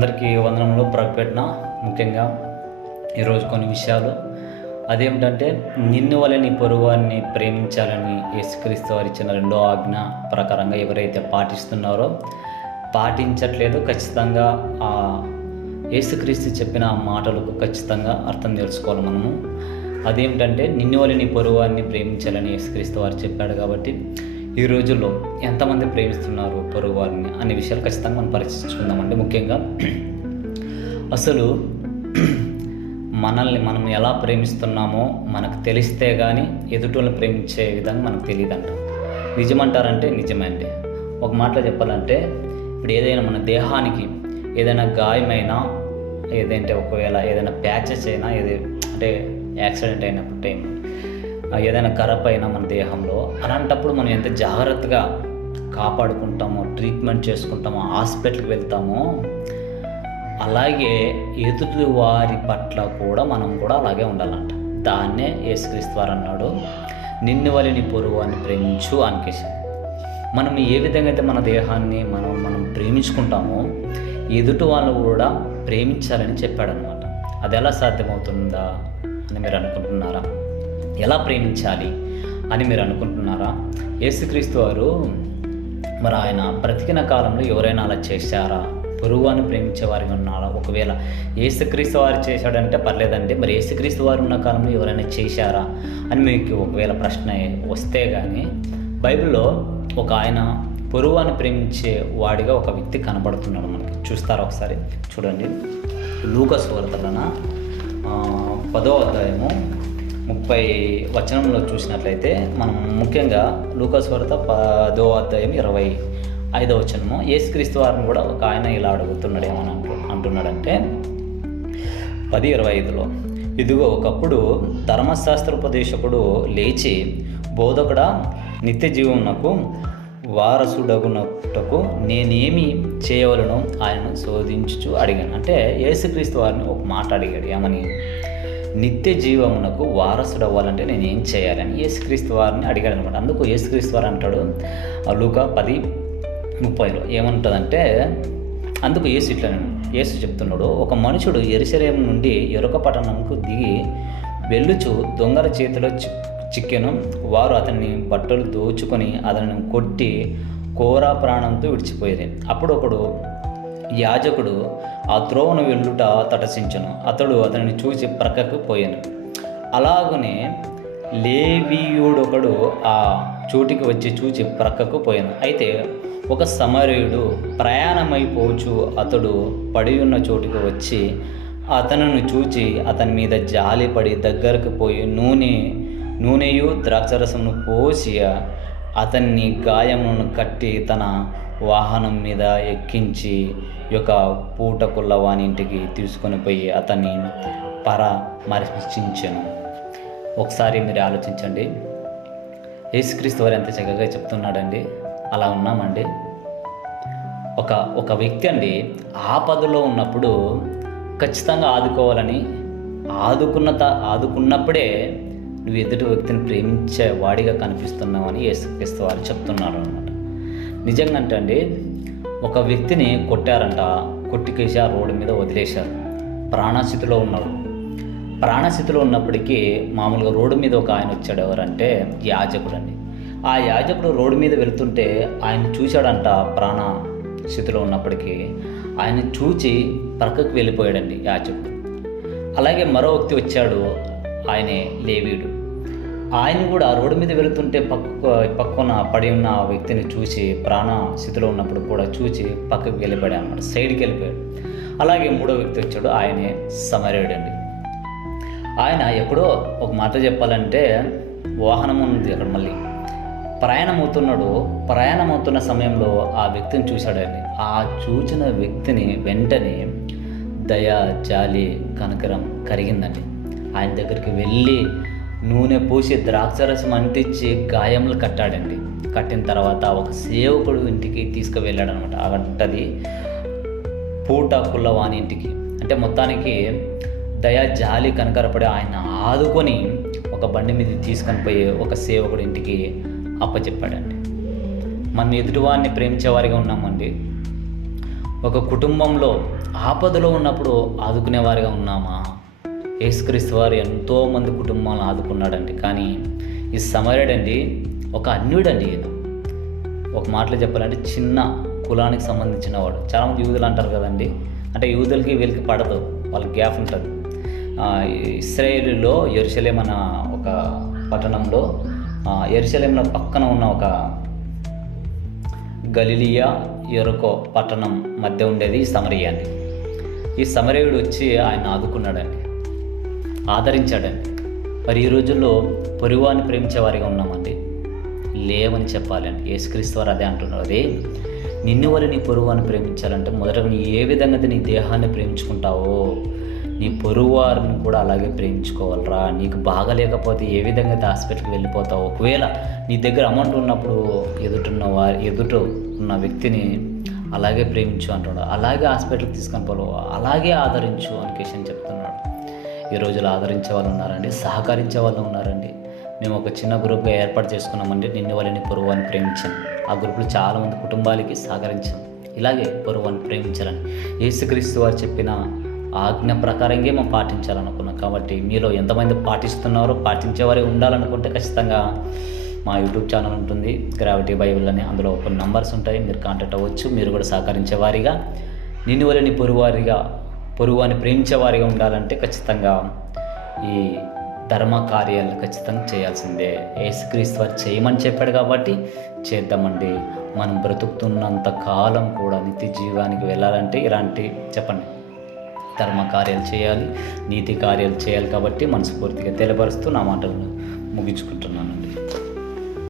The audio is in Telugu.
అందరికీ వందనములు ప్రకటన. ముఖ్యంగా ఈరోజు కొన్ని విషయాలు అదేమిటంటే, నిన్ను వలె నీ పొరుగువారిని ప్రేమించాలని యేసుక్రీస్తు వారు ఇచ్చిన రెండో ఆజ్ఞ ప్రకారంగా ఎవరైతే పాటిస్తున్నారో, పాటించట్లేదు, ఖచ్చితంగా ఆ యేసుక్రీస్తు చెప్పిన మాటలకు ఖచ్చితంగా అర్థం తెలుసుకోవాలి మనము. అదేమిటంటే, నిన్ను వలె నీ పొరుగువారిని ప్రేమించాలని యేసుక్రీస్తు వారు చెప్పాడు. కాబట్టి ఈ రోజుల్లో ఎంతమంది ప్రేమిస్తున్నారు పొరుగువారిని అనే విషయాలు ఖచ్చితంగా మనం పరిశీలించుకుందామండి. ముఖ్యంగా అసలు మనల్ని మనం ఎలా ప్రేమిస్తున్నామో మనకు తెలిస్తే కానీ ఎదుటోళ్ళని ప్రేమించే విధంగా మనకు తెలియదంట. నిజమంటారంటే నిజమే అండి. ఒక మాటలో చెప్పాలంటే, ఇప్పుడు ఏదైనా మన దేహానికి ఏదైనా గాయమైనా, ఏదంటే ఒకవేళ ఏదైనా ప్యాచెస్ అయినా, అంటే యాక్సిడెంట్ అయినప్పుడు టైం ఏదైనా కరపైనా మన దేహంలో, అలాంటప్పుడు మనం ఎంత జాగ్రత్తగా కాపాడుకుంటామో, ట్రీట్మెంట్ చేసుకుంటామో, హాస్పిటల్కి వెళ్తామో, అలాగే ఎదుటి వారి పట్ల కూడా మనం కూడా అలాగే ఉండాలంట. దాన్నే యేసుక్రీస్తు వారు అన్నాడు, నిన్ను వలె నీ పొరుగువారిని ప్రేమించు అనికేసి. మనం ఏ విధంగా అయితే మన దేహాన్ని మనం ప్రేమించుకుంటామో, ఎదుటి వాళ్ళు కూడా ప్రేమించాలని చెప్పాడనమాట. అది ఎలా సాధ్యమవుతుందా అని మీరు అనుకుంటున్నారా? ఎలా ప్రేమించాలి అని మీరు అనుకుంటున్నారా? యేసుక్రీస్తు వారు మరి ఆయన బ్రతికిన కాలంలో ఎవరైనా అలా చేశారా? పొరుగువారిని ప్రేమించే వారికి ఉన్నారా? ఒకవేళ యేసుక్రీస్తు వారు చేశాడంటే పర్లేదండి, మరి యేసుక్రీస్తు వారు ఉన్న కాలంలో ఎవరైనా చేశారా అని మీకు ఒకవేళ ప్రశ్న వస్తే కానీ, బైబిల్లో ఒక ఆయన పొరుగువారిని ప్రేమించే వాడిగా ఒక వ్యక్తి కనబడుతున్నాడు మనకి. చూస్తారా? ఒకసారి చూడండి. లూకా సువార్తలోన 10వ అధ్యాయము 30వ వచనంలో చూసినట్లయితే, మనం ముఖ్యంగా లూకా సువార్త 10వ అధ్యాయం 25వ వచనము, యేసుక్రీస్తు వారిని కూడా ఒక ఆయన ఇలా అడుగుతున్నాడు. ఏమని అంటున్నాడంటే 10:25లో, ఇదిగో ఒకప్పుడు ధర్మశాస్త్రోపదేశకుడు లేచి, బోధకుడా, నిత్య జీవమునకు వారసుడగునట్టుకు నేనేమి చేయవలనో ఆయనను శోధించుచు అడిగాను. అంటే యేసుక్రీస్తు వారిని ఒక మాట అడిగాడు. ఏమని? నిత్య జీవమునకు వారసుడు అవ్వాలంటే నేను ఏం చేయాలని యేసుక్రీస్తు వారిని అడిగాడు అనమాట. అందుకు యేసుక్రీస్తు వారు అంటాడు లూకా 10:30లో ఏమంటుందంటే, అందుకు యేసు చెప్తున్నాడు, ఒక మనుషుడు యెరూషలేము నుండి యెరికో పట్టణంకు దిగి వెళ్ళుచు దొంగల చేతిలో చిక్కెను. వారు అతన్ని బట్టలు దోచుకొని అతన్ని కొట్టి కోరా ప్రాణంతో విడిచిపోయేది. అప్పుడు ఒకడు యాజకుడు ఆ త్రోవను వెళ్ళుట తటసించను. అతడు అతనిని చూసి ప్రక్కకు పోయాను. అలాగనే లేవీయుడొకడు ఆ చోటికి వచ్చి చూచి ప్రక్కకు పోయాను. అయితే ఒక సమరయుడు ప్రయాణమైపోవచ్చు అతడు పడి ఉన్న చోటికి వచ్చి అతనిని చూచి అతని మీద జాలిపడి దగ్గరకు పోయి నూనెయు ద్రాక్షరసమును పోసి అతన్ని గాయమును కట్టి తన వాహనం మీద ఎక్కించి యొక్క పూటకుళ్ళ వాని ఇంటికి తీసుకొని పోయి అతన్ని పరామర్శించెను. ఒకసారి మీరు ఆలోచించండి. యేసుక్రీస్తు వారు ఎంత చక్కగా చెప్తున్నాడండి. అలా ఉన్నామండి. ఒక వ్యక్తి అండి ఆపదలో ఉన్నప్పుడు ఖచ్చితంగా ఆదుకోవాలని, ఆదుకున్నప్పుడే నువ్వు ఎదుటి వ్యక్తిని ప్రేమించే వాడిగా కనిపిస్తున్నావని యేసుక్రీస్తు వారు చెప్తున్నారు అనమాట. నిజంగా అంటే అండి, ఒక వ్యక్తిని కొట్టారంట, కొట్టికేసి ఆ రోడ్డు మీద వదిలేశారు. ప్రాణస్థితిలో ఉన్నాడు. ప్రాణస్థితిలో ఉన్నప్పటికీ మామూలుగా రోడ్డు మీద ఒక ఆయన వచ్చాడు. ఎవరంటే యాజకుడు అండి. ఆ యాజకుడు రోడ్డు మీద వెళ్తుంటే ఆయన చూశాడంట. ప్రాణ స్థితిలో ఉన్నప్పటికీ ఆయన చూచి ప్రక్కకు వెళ్ళిపోయాడండి యాజకుడు. అలాగే మరో వ్యక్తి వచ్చాడు, ఆయనే లేవీయుడు. ఆయన కూడా రోడ్డు మీద వెళుతుంటే పక్కన పడి ఉన్న ఆ వ్యక్తిని చూసి, ప్రాణ స్థితిలో ఉన్నప్పుడు కూడా చూసి పక్కకు వెళ్ళిపోయాడు అనమాట, సైడ్కి వెళ్ళిపోయాడు. అలాగే మూడో వ్యక్తి వచ్చాడు, ఆయనే సమరయుడు అండి. ఆయన ఎప్పుడో ఒక మాట చెప్పాలంటే వాహనం ఉంది అక్కడ, మళ్ళీ ప్రయాణమవుతున్న సమయంలో ఆ వ్యక్తిని చూశాడండి. ఆ చూసిన వ్యక్తిని వెంటనే దయ, జాలి, కనికరం కరిగిందండి. ఆయన దగ్గరికి వెళ్ళి నూనె పూసి ద్రాక్షరసం అంటించి గాయములు కట్టాడండి. కట్టిన తర్వాత ఒక సేవకుడు ఇంటికి తీసుకువెళ్ళాడు అనమాట. అంటది పూటకుళ్ళ వాని ఇంటికి. అంటే మొత్తానికి దయ, జాలి, కనకరపడి ఆయన ఆదుకొని ఒక బండి మీద తీసుకొని పోయి ఒక సేవకుడి ఇంటికి అప్పచెప్పాడండి. మనం ఎదుటివారిని ప్రేమించేవారిగా ఉన్నామండి. ఒక కుటుంబంలో ఆపదలో ఉన్నప్పుడు ఆదుకునేవారిగా ఉన్నామా? యేసుక్రీస్తు వారు ఎంతోమంది కుటుంబాలను ఆదుకున్నాడండి. కానీ ఈ సమరయుడండి ఒక అన్యుడండి. ఈయన ఒక మాటలో చెప్పాలంటే చిన్న కులానికి సంబంధించిన వాడు. చాలామంది యూదులు అంటారు కదండి, అంటే యూదులకి వీళ్ళకి పడదు, వాళ్ళకి గ్యాప్ ఉంటుంది. ఇశ్రాయేలులో యెరూషలేం అన్న ఒక పట్టణంలో, యెరూషలేంలో పక్కన ఉన్న ఒక గలిలియా యెరికో పట్టణం మధ్య ఉండేది ఈ సమరయ అండి. ఈ సమరయుడు వచ్చి ఆయన ఆదుకున్నాడండి, ఆదరించాడండి. మరి ఈ రోజుల్లో పొరుగువారిని ప్రేమించే వారిగా ఉన్నామండి? లేవని చెప్పాలండి. యేసుక్రీస్తు వారు అదే అంటున్నారు. అదే నిన్ను వల్ల నీ పొరుగువారిని ప్రేమించాలంటే మొదటగా నీ ఏ విధంగా నీ దేహాన్ని ప్రేమించుకుంటావో నీ పొరుగువారిని కూడా అలాగే ప్రేమించుకోవాలరా. నీకు బాగలేకపోతే ఏ విధంగా అయితే హాస్పిటల్కి వెళ్ళిపోతావు, ఒకవేళ నీ దగ్గర అమౌంట్ ఉన్నప్పుడు ఎదుట ఉన్న వ్యక్తిని అలాగే ప్రేమించు అంటున్నాడు. అలాగే హాస్పిటల్కి తీసుకొని పోవు, అలాగే ఆదరించు అని కిషన్ చెప్తున్నాడు. ఈ రోజులు ఆదరించే వాళ్ళు ఉన్నారండి, సహకరించే వాళ్ళు ఉన్నారండి. మేము ఒక చిన్న గ్రూప్గా ఏర్పాటు చేసుకున్నామండి, నిన్ను వాళ్ళని పొరుగువారిని ప్రేమించాను. ఆ గ్రూప్లో చాలామంది కుటుంబాలకి సహకరించాం, ఇలాగే పొరుగువారిని ప్రేమించాలని యేసుక్రీస్తు వారు చెప్పిన ఆజ్ఞ ప్రకారంగా మేము పాటించాలనుకున్నాం. కాబట్టి మీలో ఎంతమంది పాటిస్తున్నారో, పాటించేవారే ఉండాలనుకుంటే ఖచ్చితంగా మా యూట్యూబ్ ఛానల్ ఉంటుంది, గ్రావిటీ బైబిల్ అని. అందులో కొన్ని నంబర్స్ ఉంటాయి, మీరు కాంటాక్ట్ అవ్వచ్చు. మీరు కూడా సహకరించేవారిగా, నిన్ను వలని పొరుగువారిని ప్రేమించేవారిగా ఉండాలంటే ఖచ్చితంగా ఈ ధర్మ కార్యాలను ఖచ్చితంగా చేయాల్సిందే. యేసుక్రీస్తు వారు చేయమని చెప్పాడు కాబట్టి చేద్దామండి. మనం బ్రతుకుతున్నంత కాలం కూడా నిత్య జీవానికి వెళ్ళాలంటే ఇలాంటి చెప్పండి ధర్మ కార్యాలు చేయాలి, నీతి కార్యాలు చేయాలి. కాబట్టి మనస్ఫూర్తిగా తెలియపరుస్తూ నా మాటలను ముగించుకుంటున్నానండి.